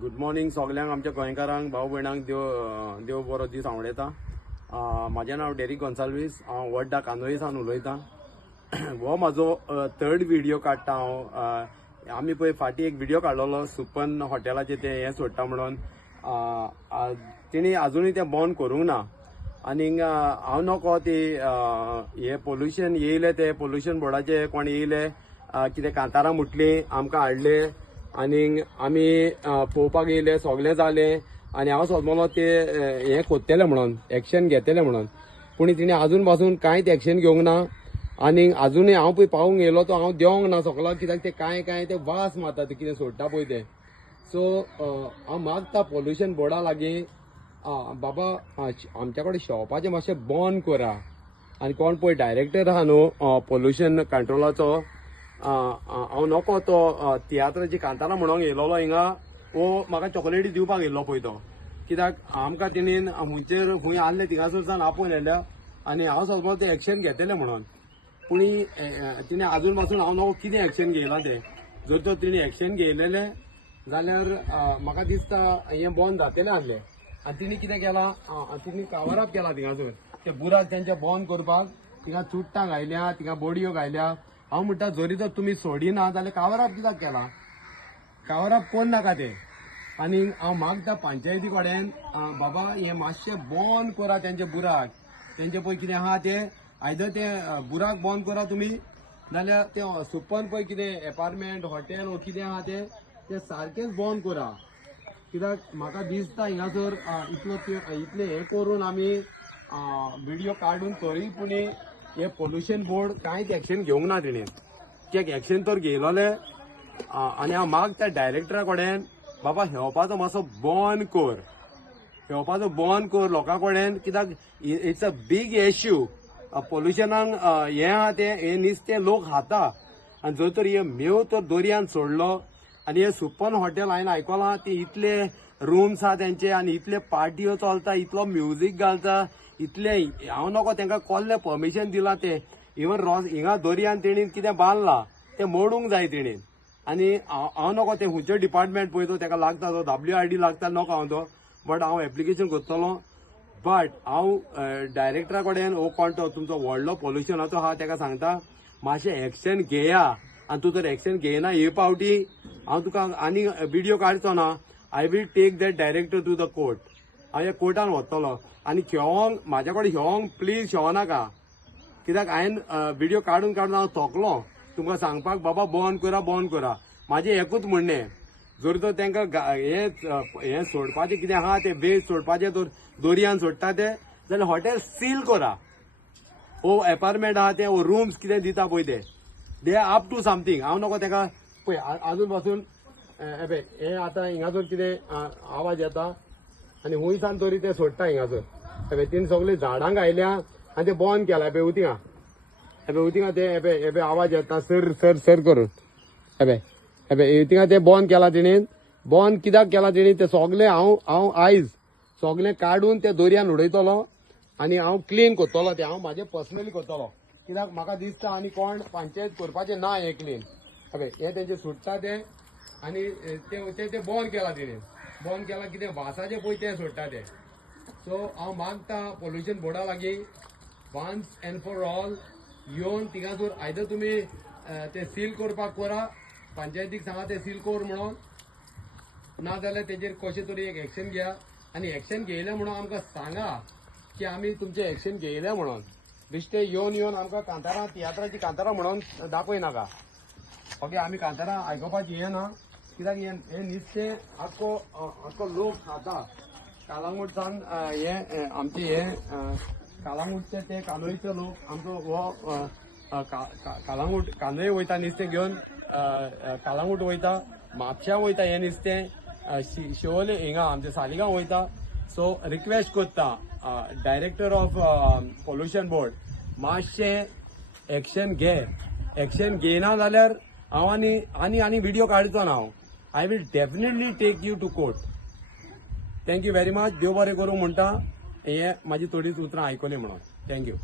Good morning सगळ्यांक आमच्या गोंयकारांक भाव भयणांक देव बरो दीस आवडयता। म्हाजें नांव डेरिक गोन्साल्वीस, हांव वड्डा कांदोळेसान उलयतां। हो म्हाजो थर्ड व्हिडिओ काडटा हांव। आमी पळय फाटीं एक व्हिडिओ काडलोलो सुपन हॉटेलाचें तें हें सोडटा म्हणून। तेणी आजुनूय तें बंद करूंक ना आनीक हांव नको ती हे पोल्युशन येयले ते पोल्युशन बोर्डाचे कोण येयले कितें कांतारां मुटलीं आमकां हाडले आनीक आमी पळोवपाक येयले सगळें जालें आनी हांव सोदमलो ते हें कोत्तेलें म्हणून एक्शन घेतलें म्हणून, पूण तिणें आजून पासून कांयच एक्शन घेवंक ना। आनीक आजुनूय हांव पळय पावूंक येयलो तो हांव देवंक ना सगळ्याक, कित्याक ते कांय ते वास मारता ते कितें सोडटा पळय ते। सो हांव मागता पोल्युशन बोर्डा लागीं बाबा आमच्या कडेन शॉपाचें मातशें बंद करा। आनी कोण पळय डायरेक्टर आहा न्हू पोल्युशन कंट्रोलाचो, हांव नको तो तियात्राची कांतारां म्हणूंक येयलोलो हिंगा, वो म्हाका चॉकलेटी दिवपाक येयल्लो पळय तो, कित्याक आमकां तेणीन हुंयचेर खूंय आहले थिंगासरसान आपोवन येयल्या आनी हांव सोदलो ते एक्शन घेतलें म्हणून। पूण तिणें आजून पासून हांव नको कितें एक्शन घेयलां तें। जर तर तिणें एक्शन घेयलेलें जाल्यार म्हाका दिसता हें बंद जातलें आहलें। आनी तिणें कितें केलां, तिणें कवर अप केला थिंगासर ते बुराक तेंचे बंद करपाक, थिंगा चुट्टां घायल्या थिंगा बोडयो घायल्या। हांव म्हणटा जरी तर तुमी सोडिना जाल्यार कवर अप कित्याक केला, कवर अप कोण नाका ते। आनी हांव मागता पंचायती कडेन बाबा हें मातशें बंद करा तेंचे बुराक, तेंचे पळय कितें आहा ते आयदर ते बुराक बंद करा तुमी, नाल्यार ते सुपन पळय कितें अपार्टमेंट हॉटेल वो कितें आहा ते सारकेंच बंद करा। कित्याक म्हाका दिसता हिंगासर इतले हें करून आमी व्हिडिओ काडून तरी पूण हे पोल्युशन बोर्ड कांयच एक्शन घेवंक ना तेणें। कित्याक एक्शन तर घेयलोले आनी हांव मागता डायरेक्टरा कडेन बाबा हेवपाचो मातसो बंद कर, हेवपाचो बंद कर लोकां कडेन, कित्याक इट्स अ बीग इश्यू। पोल्युशनाक हें आहा तें हें नुस्तें लोक खाता आनी जर तर हे मेव तर दर्यान सोडलो आनी हे सुपन हॉटेल हांवें आयकलां ते इतले रूम्स आहा तेंचे आनी इतले पार्ट्यो चलता, इतलो म्युजीक घालता, इतले हांव नको तांकां कसलें परमिशन दिलां ते। इवन हिंगा दर्यान तेणीन कितें बांदलां तें मोडूंक जाय तेणीन। आनी हांव नको ते खंयचो डिपार्टमेंट पळय तो ताका लागता तो WRD लागता नको हांव तो, बट हांव एप्लिकेशन करतलो। बट हांव डायरेक्टरा कडेन हो कोण तो तुमचो व्हडलो पोल्युशनाचो आहा ताका सांगता मातशें एक्शन घेया। आनी तूं जर एक्शन घेयना हे पावटी हांव तुका आनी व्हिडिओ काडचो ना, I will take that director to the court. हांव हे कोर्टान व्हरतलो आनी खेळोंक म्हाज्या कडेन खेळोंक प्लीज खेळो नाका, कित्याक हांवें व्हिडिओ काडून हांव थकलो तुमकां सांगपाक बाबा बंद करा। म्हाजें एकूच म्हणणें, जर तर तांकां हें सोडपाचें कितें आहा तें वेस्ट सोडपाचें तर दर्यान सोडटा ते जाल्यार हॉटेल सील करा। वो अपार्टमेंट आहा ते रूम्स कितें दिता पळय ते दे अप टू समथींग। हांव नको ताका पळय आजून पासून हें आतां हिंगासर कितें आवाज येता आनी हुंयसान तरी ते सोडटा हिंगासर। तेणी सगळीं झाडां घायल्या आनी ते बंद केला उतिंगा ते आवाज येता सर करून थिंगा ते बंद केला तेणीन। बंद कित्याक केला तेणी ते सगळें हांव आयज सगळें काडून ते दर्यान उडयतलो आनी हांव क्लीन करतलो ते, हांव म्हाजें पर्सनली करतलो। कित्याक म्हाका दिसता आनी कोण पंचायत करपाचें ना हें क्लीन। हें तेंचे सुट्टा ते आनी ते बंद केला तेणीन, बंद केला कितें वासाचें पळय तें सोडटा ते। सो हांव मागता पोल्युशन बोर्डा लागीं वन्स एंड फॉर ऑल येवन थिंगासर आयदर तुमी ते सील करपाक करा, पंचायतीक सांगा ते सील कर म्हणून, ना जाल्यार तेजेर कशें तरी एक एक्शन घेया। आनी एक्शन घेयलें म्हणून आमकां सांगा की आमी तुमचें एक्शन घेयलें म्हणून। बेश्टे येवन आमकां कांतारां तियात्राची कांतारां म्हणून दाखय नाका। ओके, आमी कांतारां आयकोपाची हें ना, कित्याक हें नुस्तें आख्खो लोक खाता। कालांगूटसान हें आमचें हें कालांगूटचे ते कांदोळीचे लोक आमचो हो कालांगूट कांदोळी वयता नुस्तें घेवन, कालांगूट वयता, म्हापश्यां वयता हें नुस्तें, शिवोले हिंगा आमचे सालिगांव वयता। सो रिक्वेस्ट करता डायरेक्टर ऑफ पोल्युशन बोर्ड मातशें एक्शन घे। एक्शन घेयना जाल्यार हांव आनी व्हिडिओ काडचो ना हांव। I will definitely take you to court. Thank you very much. देव बरें करूं म्हणटा, हें म्हाजी थोडीच उतरां आयकली म्हणून। थँक्यू।